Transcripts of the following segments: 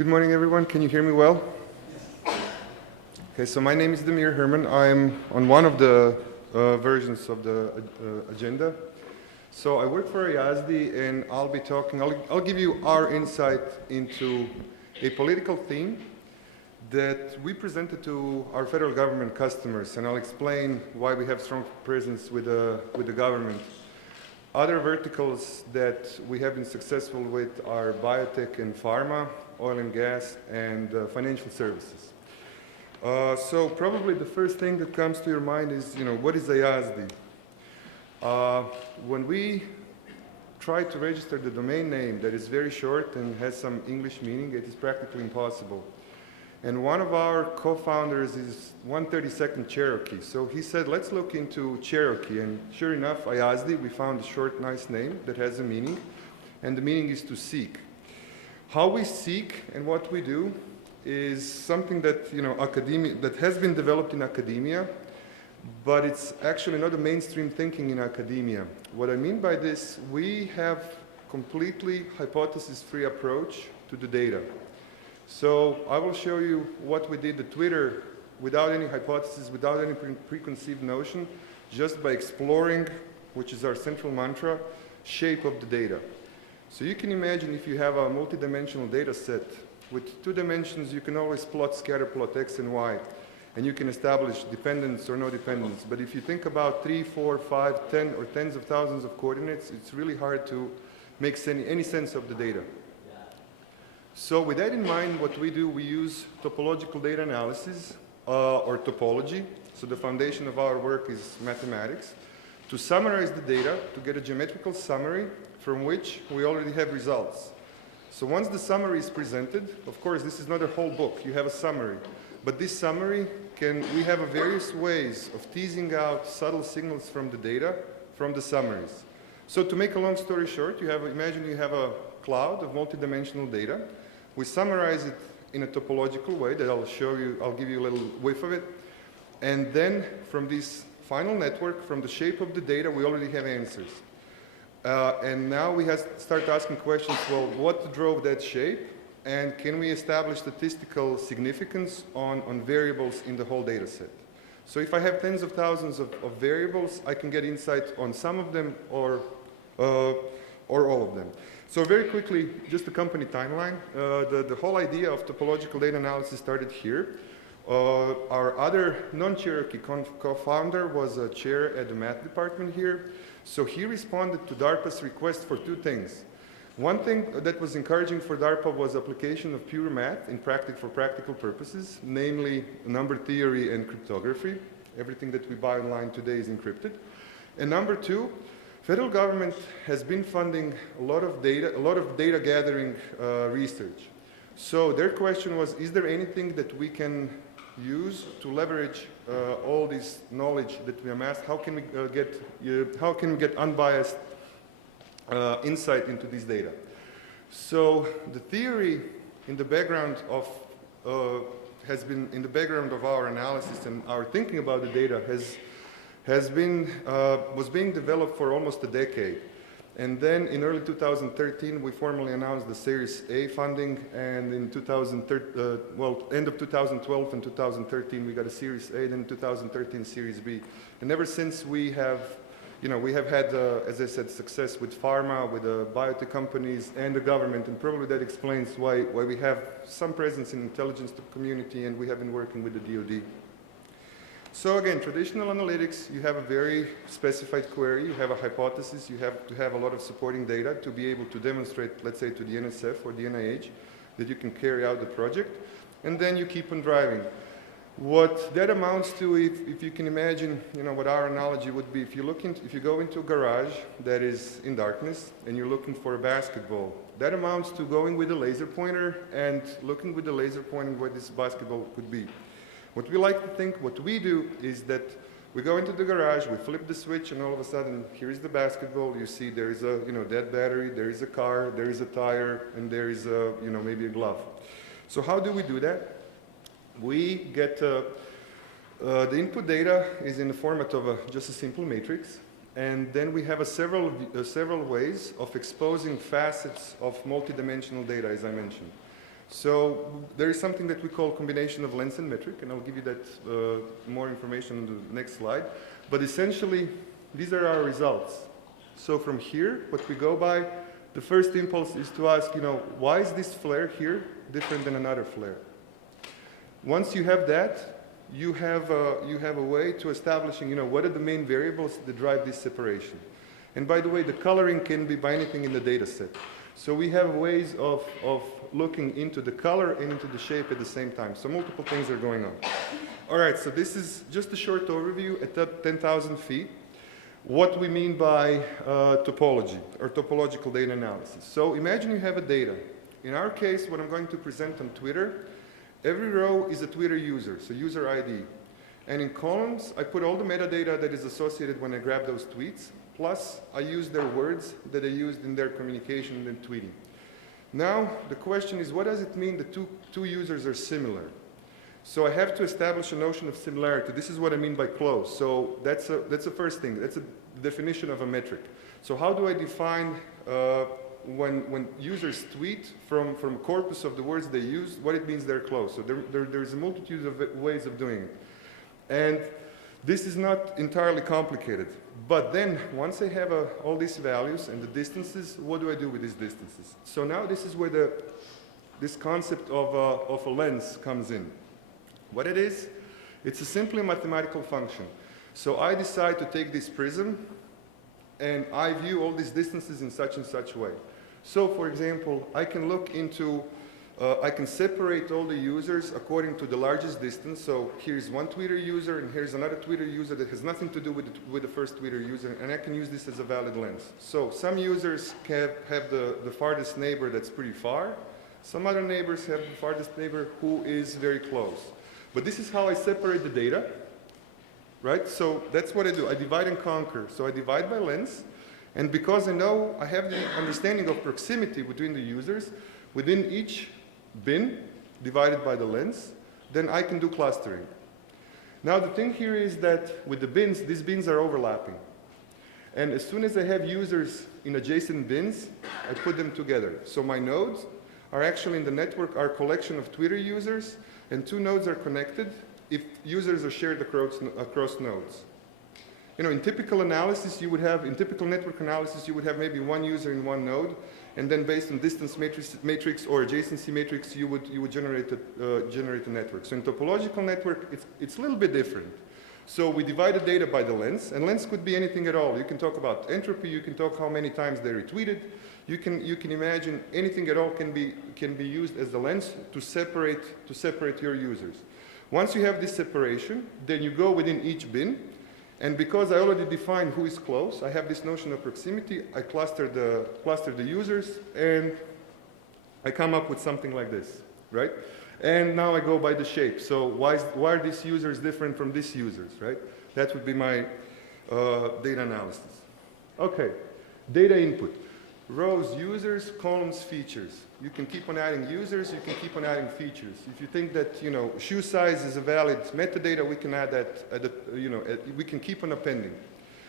Good morning, everyone. Can you hear me well? Okay, so my name is Damir Herman. I'm on one of the versions of the agenda. So I work for Ayasdi, and I'll give you our insight into a political theme that we presented to our federal government customers, and I'll explain why we have strong presence with the government. Other verticals that we have been successful with are biotech and pharma, oil and gas, and financial services. So probably the first thing that comes to your mind is, what is Ayasdi? When we try to register the domain name that is very short and has some English meaning, it is practically impossible. And one of our co-founders is 132nd Cherokee. So he said, let's look into Cherokee. And sure enough, Ayasdi, we found a short, nice name that has a meaning. And the meaning is to seek. How we seek and what we do is something that, that has been developed in academia, but it's actually not a mainstream thinking in academia. What I mean by this, we have completely hypothesis-free approach to the data. So I will show you what we did at Twitter without any hypothesis, without any preconceived notion, just by exploring, which is our central mantra, shape of the data. So you can imagine if you have a multidimensional data set with 2 dimensions, you can always plot scatter plot X and Y, and you can establish dependence or no dependence. But if you think about 3, 4, 5, 10, or tens of thousands of coordinates, it's really hard to make any sense of the data. So with that in mind, what we do, we use topological data analysis, or topology. So the foundation of our work is mathematics, to summarize the data, to get a geometrical summary from which we already have results. So once the summary is presented, of course, this is not a whole book, you have a summary. But this summary we have various ways of teasing out subtle signals from the data, from the summaries. So to make a long story short, imagine you have a cloud of multidimensional data. We summarize it in a topological way that I'll give you a little whiff of it. And then from this final network, from the shape of the data, we already have answers. And now we start asking questions, well, what drove that shape? And can we establish statistical significance on variables in the whole data set? So if I have tens of thousands of variables, I can get insight on some of them or all of them. So very quickly, just the company timeline. The whole idea of topological data analysis started here. Our other non-Cherokee co-founder was a chair at the math department here. So he responded to DARPA's request for 2 things. One thing that was encouraging for DARPA was application of pure math for practical purposes, namely number theory and cryptography. Everything that we buy online today is encrypted. And number 2, federal government has been funding a lot of data gathering research. So their question was, is there anything that we can use to leverage all this knowledge that we amassed? How can we get unbiased insight into this data? So the theory in the background of our analysis and our thinking about the data was being developed for almost a decade. And then in early 2013, we formally announced the Series A funding, and in end of 2012 and 2013, we got a Series A, then in 2013, Series B. And ever since we have had, as I said, success with pharma, with the biotech companies, and the government, and probably that explains why we have some presence in intelligence community, and we have been working with the DoD. So again, traditional analytics, you have a very specified query, you have a hypothesis, you have to have a lot of supporting data to be able to demonstrate, let's say, to the NSF or the NIH that you can carry out the project, and then you keep on driving. What that amounts to, if you can imagine, what our analogy would be, if you go into a garage that is in darkness and you're looking for a basketball, that amounts to going with a laser pointer and looking with the laser pointer where this basketball could be. What we like to think, what we do is that we go into the garage, we flip the switch, and all of a sudden, here is the basketball. You see there is a dead battery, there is a car, there is a tire, and there is maybe a glove. So how do we do that? We get the input data is in the format of just a simple matrix, and then we have several ways of exposing facets of multidimensional data, as I mentioned. So there is something that we call combination of lens and metric, and I'll give you that more information on the next slide. But essentially, these are our results. So from here, what we go by, the first impulse is to ask, why is this flare here different than another flare? Once you have that, you have a way to establishing, what are the main variables that drive this separation. And by the way, the coloring can be by anything in the data set. So we have ways of looking into the color and into the shape at the same time. So multiple things are going on. All right, so this is just a short overview at 10,000 feet. What we mean by topology or topological data analysis. So imagine you have a data. In our case, what I'm going to present on Twitter, every row is a Twitter user, so user ID. And in columns, I put all the metadata that is associated when I grab those tweets, plus I use their words that I used in their communication and tweeting. Now, the question is, what does it mean that two users are similar? So I have to establish a notion of similarity. This is what I mean by close. So that's the first thing. That's a definition of a metric. So how do I define when users tweet from corpus of the words they use, what it means they're close? So there's a multitude of ways of doing it. And this is not entirely complicated. But then, once I have all these values and the distances, what do I do with these distances? So now this is where this concept of a lens comes in. What it is, it's a simply mathematical function. So I decide to take this prism, and I view all these distances in such and such way. So, for example, I can look into, I can separate all the users according to the largest distance. So here's one Twitter user, and here's another Twitter user that has nothing to do with the first Twitter user, and I can use this as a valid lens. So some users have the farthest neighbor that's pretty far. Some other neighbors have the farthest neighbor who is very close. But this is how I separate the data, right? So that's what I do. I divide and conquer. So I divide by lens, and because I know I have the understanding of proximity between the users, within each bin divided by the lens, then I can do clustering. Now the thing here is that with the bins, these bins are overlapping. And as soon as I have users in adjacent bins, I put them together. So my nodes are actually in the network are a collection of Twitter users, and two nodes are connected if users are shared across nodes. In typical analysis, in typical network analysis, you would have maybe one user in one node, and then based on distance matrix or adjacency matrix, you would generate a network. So in topological network, it's a little bit different. So we divide the data by the lens, and lens could be anything at all. You can talk about entropy, you can talk how many times they retweeted, you can imagine anything at all can be used as the lens to separate your users. Once you have this separation, then you go within each bin, and because I already defined who is close, I have this notion of proximity, I cluster the users, and I come up with something like this, right? And now I go by the shape. So why are these users different from these users, right? That would be my data analysis. Okay, data input. Rows, users, columns, features. You can keep on adding users, you can keep on adding features. If you think that, shoe size is a valid metadata, we can add that, we can keep on appending.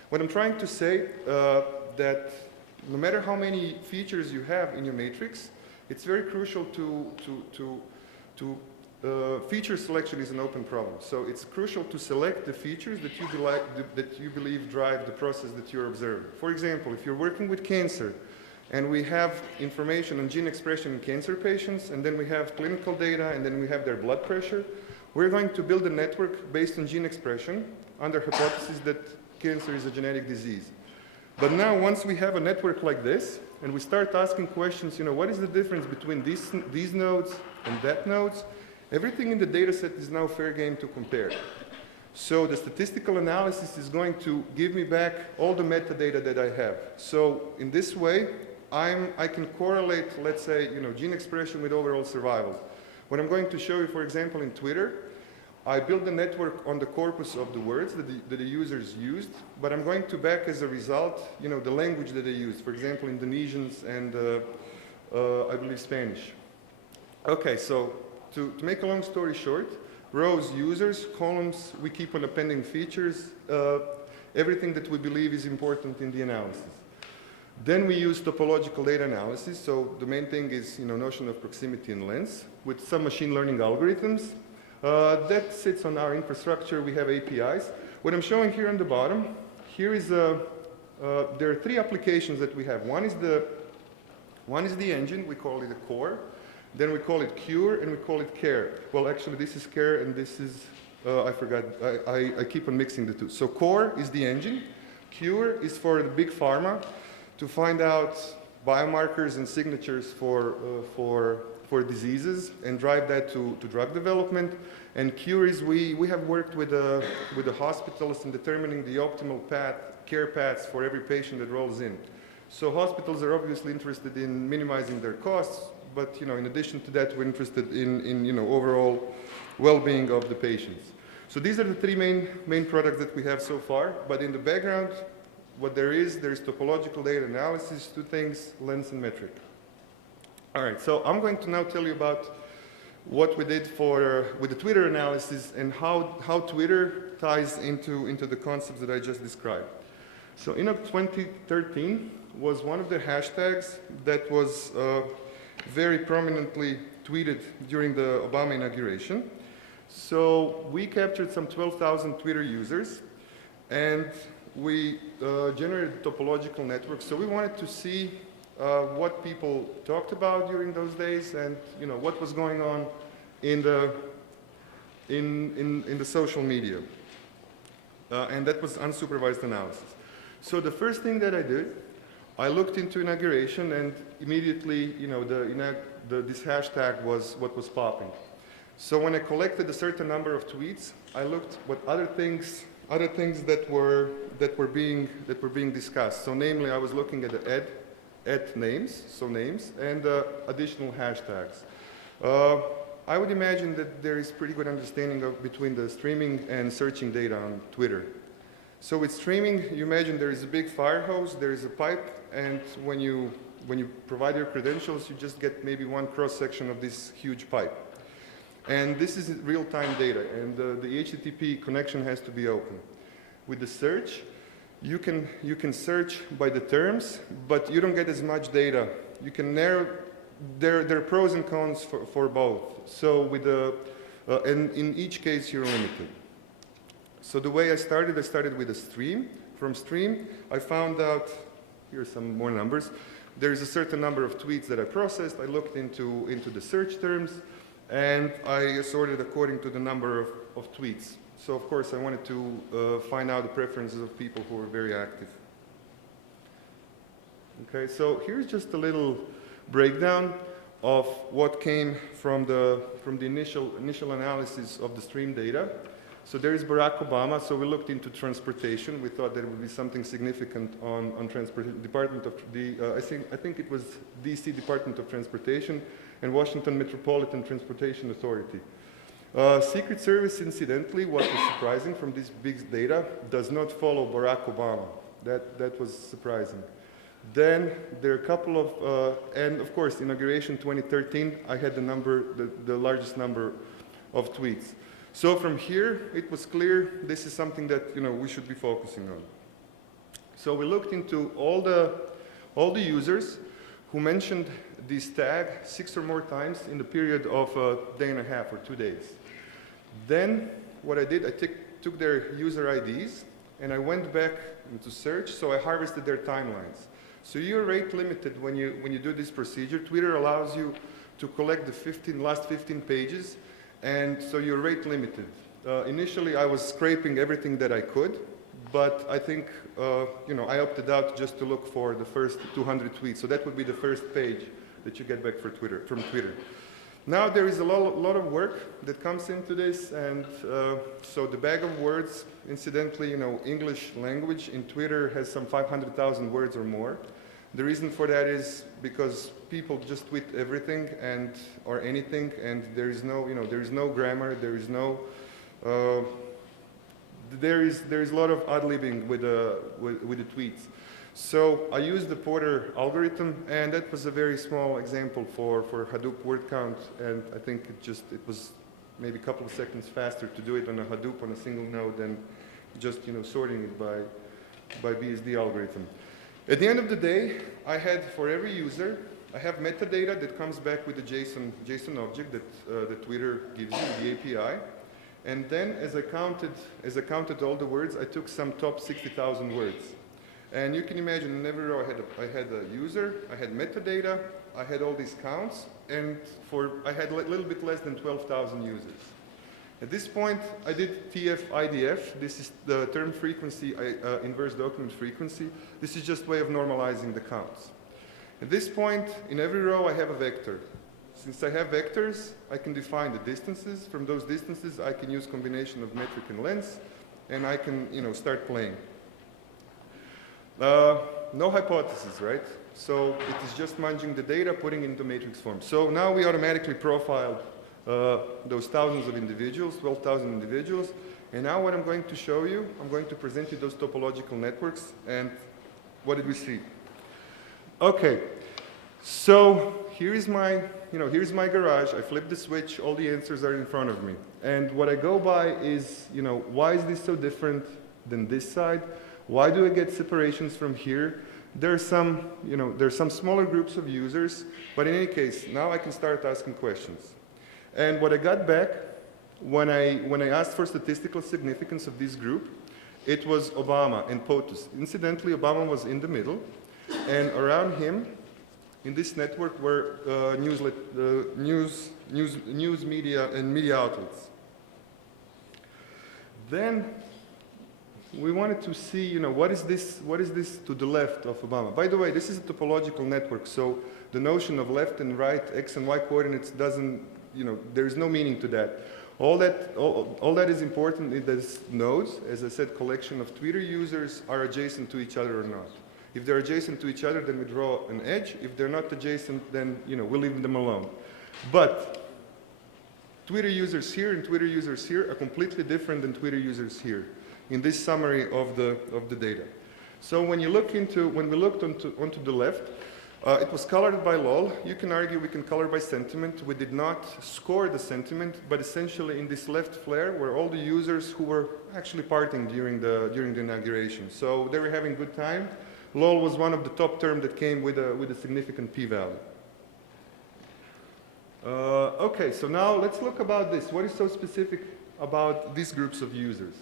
What I'm trying to say, that no matter how many features you have in your matrix, it's very crucial feature selection is an open problem. So it's crucial to select the features that you believe drive the process that you're observing. For example, if you're working with cancer, and we have information on gene expression in cancer patients, and then we have clinical data, and then we have their blood pressure, we're going to build a network based on gene expression under hypothesis that cancer is a genetic disease. But now, once we have a network like this, and we start asking questions, what is the difference between these nodes and that nodes? Everything in the data set is now fair game to compare. So the statistical analysis is going to give me back all the metadata that I have. So in this way, I can correlate, let's say, gene expression with overall survival. What I'm going to show you, for example, in Twitter, I build the network on the corpus of the words that the users used, but I'm going to back as a result, the language that they used. For example, Indonesians and I believe Spanish. Okay, so to make a long story short, rows, users, columns, we keep on appending features, everything that we believe is important in the analysis. Then we use topological data analysis. So the main thing is, notion of proximity and length with some machine learning algorithms. That sits on our infrastructure. We have APIs. What I'm showing here on the bottom, here is there are three applications that we have. One is the engine. We call it a core. Then we call it cure, and we call it care. Well, actually, this is care, and this is, I forgot. I keep on mixing the two. So core is the engine. Cure is for the big pharma to find out biomarkers and signatures for diseases and drive that to drug development. And cure is we have worked with the hospitals in determining the optimal care paths for every patient that rolls in. So hospitals are obviously interested in minimizing their costs, but in addition to that, we're interested in overall well-being of the patients. So these are the three main products that we have so far. But in the background, what there is topological data analysis, two things, lens and metric. All right, so I'm going to now tell you about what we did with the Twitter analysis and how Twitter ties into the concepts that I just described. So in 2013 was one of the hashtags that was very prominently tweeted during the Obama inauguration. So we captured some 12,000 Twitter users, and we generated topological networks. So we wanted to see what people talked about during those days, and what was going on in the social media, and that was unsupervised analysis. So the first thing that I did, I looked into inauguration, and immediately, this hashtag was what was popping. So when I collected a certain number of tweets, I looked what other things that were being discussed. So namely, I was looking at the ad names, so names, and additional hashtags. I would imagine that there is pretty good understanding between the streaming and searching data on Twitter. So with streaming, you imagine there is a big fire hose, there is a pipe, and when you provide your credentials, you just get maybe one cross-section of this huge pipe. And this is real-time data, and the HTTP connection has to be open. With the search, you can search by the terms, but you don't get as much data. You can narrow. There are pros and cons for both. So and in each case, you're limited. So the way I started with a stream. From stream, I found out, here are some more numbers. There's a certain number of tweets that I processed. I looked into the search terms, and I assorted according to the number of tweets. So of course, I wanted to find out the preferences of people who were very active. Okay, so here's just a little breakdown of what came from the initial analysis of the stream data. So there is Barack Obama. So we looked into transportation. We thought there would be something significant on transportation. Department of the I think it was DC Department of Transportation and Washington Metropolitan Transportation Authority. Secret Service, incidentally, what was surprising from this big data, does not follow Barack Obama. That was surprising. Then there are a couple of, and of course, inauguration 2013, I had the largest number of tweets. So from here, it was clear this is something that we should be focusing on. So we looked into all the users who mentioned this tag 6 or more times in the period of a day and a half or 2 days. Then what I did, I took their user IDs and I went back into search, so I harvested their timelines. So you're rate limited when you do this procedure. Twitter allows you to collect the last 15 pages, and so you're rate limited. Initially, I was scraping everything that I could, but I think I opted out just to look for the first 200 tweets. So that would be the first page that you get back from Twitter. Now there is a lot of work that comes into this, and so the bag of words, incidentally, English language in Twitter has some 500,000 words or more. The reason for that is because people just tweet everything or anything, and there is no grammar, there is a lot of ad-libbing with the tweets. So I used the Porter algorithm, and that was a very small example for Hadoop word count, and I think it was maybe a couple of seconds faster to do it on a Hadoop on a single node than just sorting it by BSD algorithm. At the end of the day, I had for every user, I have metadata that comes back with the JSON object that Twitter gives you, the API. And then as I counted all the words, I took some top 60,000 words. And you can imagine in every row I had a user, I had metadata, I had all these counts, and I had a little bit less than 12,000 users. At this point, I did TF-IDF. This is the term frequency, inverse document frequency. This is just a way of normalizing the counts. At this point, in every row, I have a vector. Since I have vectors, I can define the distances. From those distances, I can use combination of metric and length, and I can, start playing. No hypothesis, right? So it is just munging the data, putting it into matrix form. So now we automatically profiled those thousands of individuals, 12,000 individuals. And now what I'm going to show you, I'm going to present you those topological networks. And what did we see? Okay, so here's my garage. I flip the switch. All the answers are in front of me. And what I go by is, why is this so different than this side? Why do I get separations from here? There's some smaller groups of users. But in any case, now I can start asking questions. And what I got back when I asked for statistical significance of this group, it was Obama and POTUS. Incidentally, Obama was in the middle, and around him, in this network, were news media and media outlets. Then we wanted to see, what is this to the left of Obama? By the way, this is a topological network, so the notion of left and right, x and y coordinates doesn't. There is no meaning to that. All that is important is that nodes, as I said, collection of Twitter users are adjacent to each other or not. If they're adjacent to each other, then we draw an edge. If they're not adjacent, then we leave them alone. But Twitter users here and Twitter users here are completely different than Twitter users here in this summary of the data. So when we looked onto the left, it was colored by LOL. You can argue we can color by sentiment. We did not score the sentiment, but essentially in this left flare were all the users who were actually partying during the inauguration. So they were having a good time. LOL was one of the top terms that came with a significant p-value. Okay, so now let's look about this. What is so specific about these groups of users?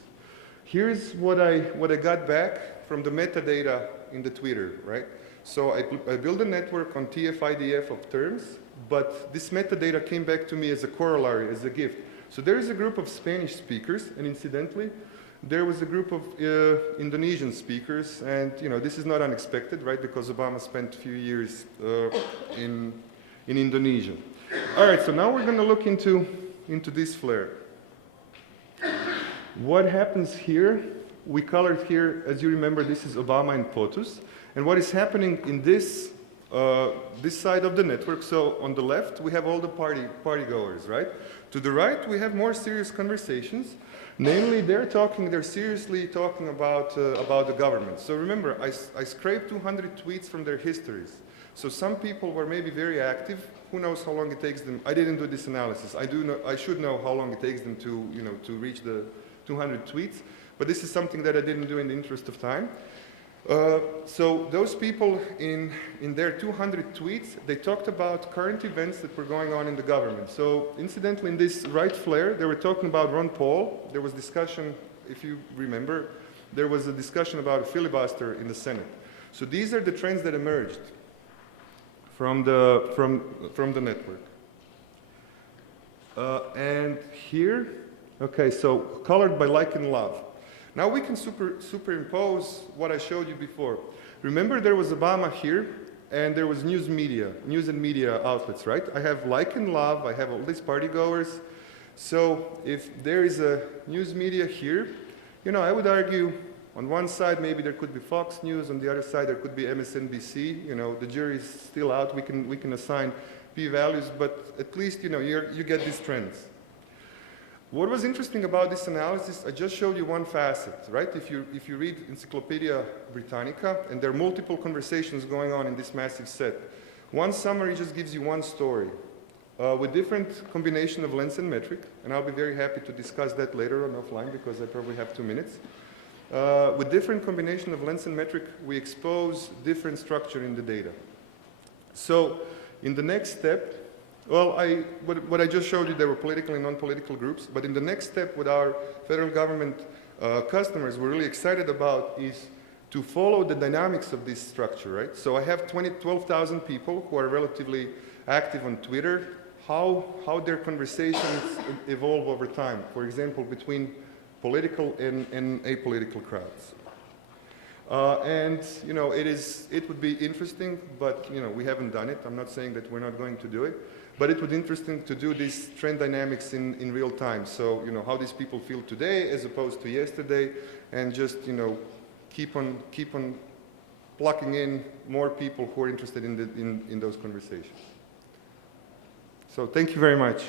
Here's what I got back from the metadata in the Twitter, right? So I built a network on TF-IDF of terms, but this metadata came back to me as a corollary, as a gift. So there is a group of Spanish speakers, and incidentally, there was a group of Indonesian speakers, and this is not unexpected, right? Because Obama spent a few years in Indonesia. All right, so now we're going to look into this flare. What happens here? We colored here, as you remember, this is Obama and POTUS. And what is happening in this side of the network, so on the left, we have all the party goers, right? To the right, we have more serious conversations. Namely, they're seriously talking about the government. So remember, I scraped 200 tweets from their histories. So some people were maybe very active. Who knows how long it takes them? I didn't do this analysis. I should know how long it takes them to reach the 200 tweets. But this is something that I didn't do in the interest of time. So those people in their 200 tweets, they talked about current events that were going on in the government. So incidentally, in this right flare, they were talking about Ron Paul. There was discussion, if you remember, there was a discussion about a filibuster in the Senate. So these are the trends that emerged from the network. And here, okay, so colored by like and love. Now we can superimpose what I showed you before. Remember there was Obama here, and there was news and media outlets, right? I have like and love, I have all these party goers. So if there is a news media here, I would argue on one side maybe there could be Fox News, on the other side there could be MSNBC. The jury is still out, we can assign p-values, but at least you get these trends. What was interesting about this analysis, I just showed you one facet, right? If you read Encyclopedia Britannica, and there are multiple conversations going on in this massive set, one summary just gives you one story with different combination of length and metric, and I'll be very happy to discuss that later on offline because I probably have 2 minutes. with different combination of lens and metric, we expose different structure in the data. So in the next step, well, what I just showed you, there were political and non-political groups, but in the next step with our federal government customers, we're really excited about is to follow the dynamics of this structure, right? So I have 12,000 people who are relatively active on Twitter, how their conversations evolve over time, for example, between political and apolitical crowds. And you know, it would be interesting, but you know, we haven't done it. I'm not saying that we're not going to do it, but it would be interesting to do these trend dynamics in real time. So you know, how these people feel today as opposed to yesterday, and just you know, keep on plugging in more people who are interested in those conversations. So thank you very much.